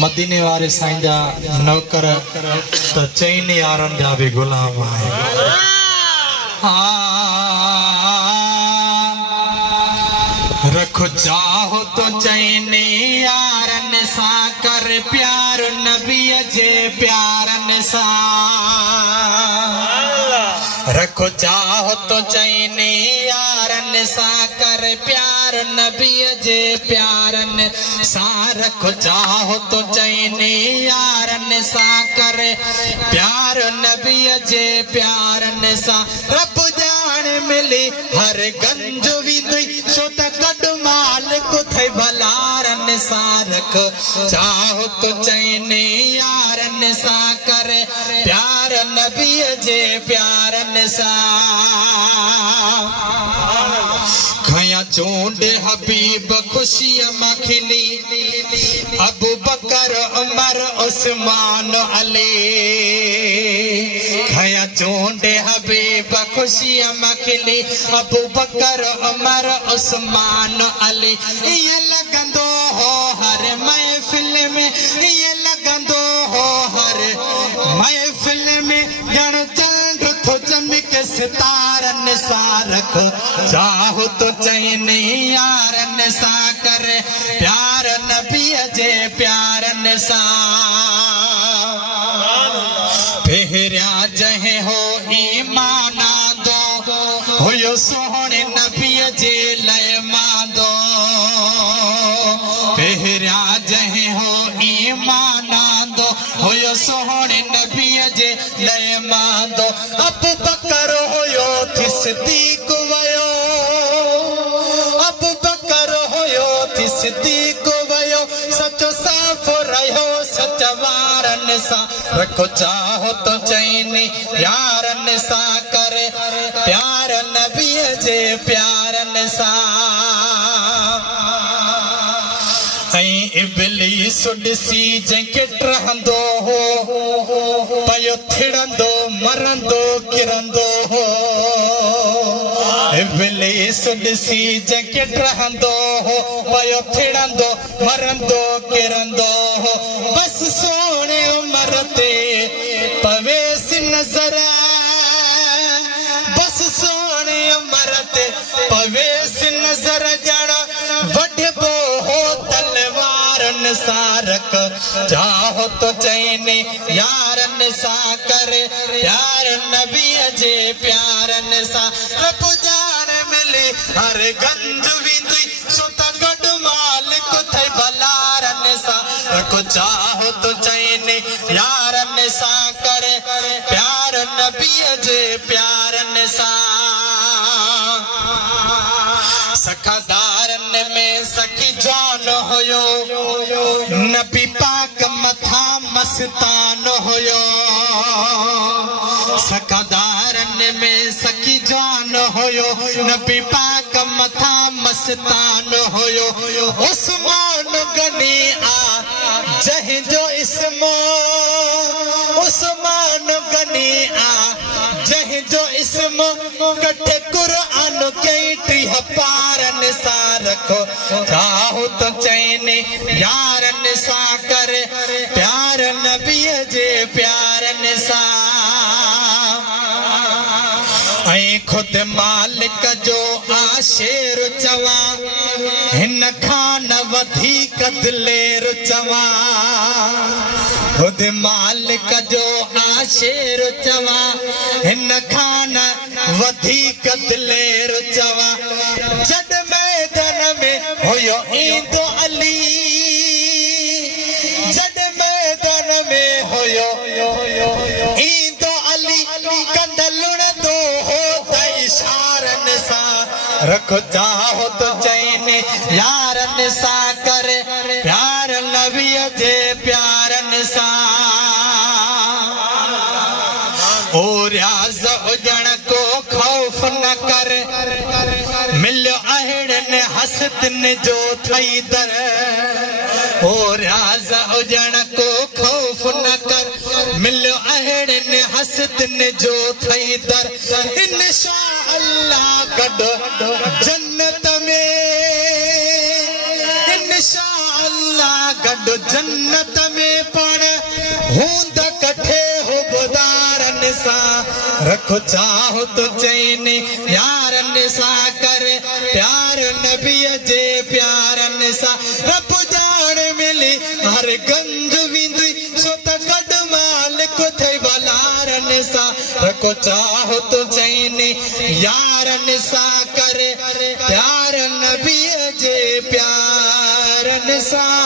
मदीने वारे साईं जा नौकर त चईन यारन जा भी गुलाम आहे। रखो चाहो तो चईन यारन सा कर प्यार नबी जे प्यारन सा। रखो चाहो तो चईन यारन सा कर प्यार नबी जे प्यारन सा। रखो चाहो तो चईन यारन सा कर प्यार नबी जे प्यारन सा। रब जान मिली हर गंज विदई सो त कड माल कुथे भलारन सा। रखो चाहो तो चईन यारन सा कर प्यार नबी जे प्यारन सा। खया चूंड हबीब खुशी मखिली अबू बकर उमर उस्मान अली। खया चूंड हबीब खुशी मखिली अबू बकर उमर उस्मान अली। ये लगंदो हो हर महफिल में, ये लगंदो हो हर महफिल में जण चंद्र थो चमके सितारन सा। रखो चाहो तो चईन यारन सा कर प्यार नबी जे प्यारन सा। फेरिया जहे हो ईमाना दो होयो सोहणे नबी जे लय मांदो। फेरिया जहे हो ईमाना दो होयो सोहणे नबी जे लय मांदो। अबू बकर होयो थी सिद्दीक वयो, अबू बकर होयो थी सिद्दीक वयो सचो साफ रहो सच वारन सा। रखो चाहो तो चईन यारन सा कर प्यार नबी जे प्यारन सा। इब्लीस ॾिसी जंहिंखे टहंदो हो पयो थिड़ंदो मरंदो किरंदो हो। इब्लीस ॾिसी जंहिंखे टहंदो हो पयो थिड़ंदो मरंदो किरंदो हो। बस सोने उमर ते पवेसि नज़र, बस सोने उमर ते पवेसि नज़र ॼण वढबो हो तलवारन सा। रख चाहो तो चईन यारन सा कर प्यार नबी जे प्यारन सा। रब जान मिली हर गंज विदई सो त गड माल कुथे भलारन सा। रखो चाहो तो चईन यारन सा कर प्यार नबी जे प्यारन सा। सखादारन में सखी जान होयो नबी पाक मथा मस्तान होयो। सखादारन में सखी जान होयो नबी पाक मथा मस्तान होयो। उस्मान गनी आ जह जो इस्मो, उस्मान गनी आ जह जो इस्मो कठे कुरान के टीह पारन सा। रखो चाहो तो चईन यारन सा कर प्यार नबी जे प्यारन सा। खुद मालिक जो आशेर चवा हिन खान वधीक दिलेर चवा। खुद मालिक जो आशेर चवा हिन खान वधीक दिलेर चवा। जड मैदान में होयो ईंदो अली, जड मैदान में होयो ईंदो अली कंदलुण दो हो त इशारन सा। रखो चाहो तो चईन यारन सा कर प्यार नबी जे प्यारन सा। ओ रियाज़ हुजण को खौफ न कर मिलियो अहिड़नि हसदनि जो थई दर। ओ रियाज़ हुजण को खौफ न कर मिलियो अहिड़नि हसदनि जो थई दर। इंशाअल्लाह गॾु जन्नत में, इंशाअल्लाह गॾु गॾु जन्नत में पण हूंद कठे हो बुदारन सां रखो चाहो तो चैनी यारन सां कर प्यार नबीअ जे प्यारन सां रब जान मिली हर गंज विंदी सो त गॾु मालिक थई बलारन सां रखो चाहो तो चैनी यारन सां कर प्यार नबीअ जे प्यारन सां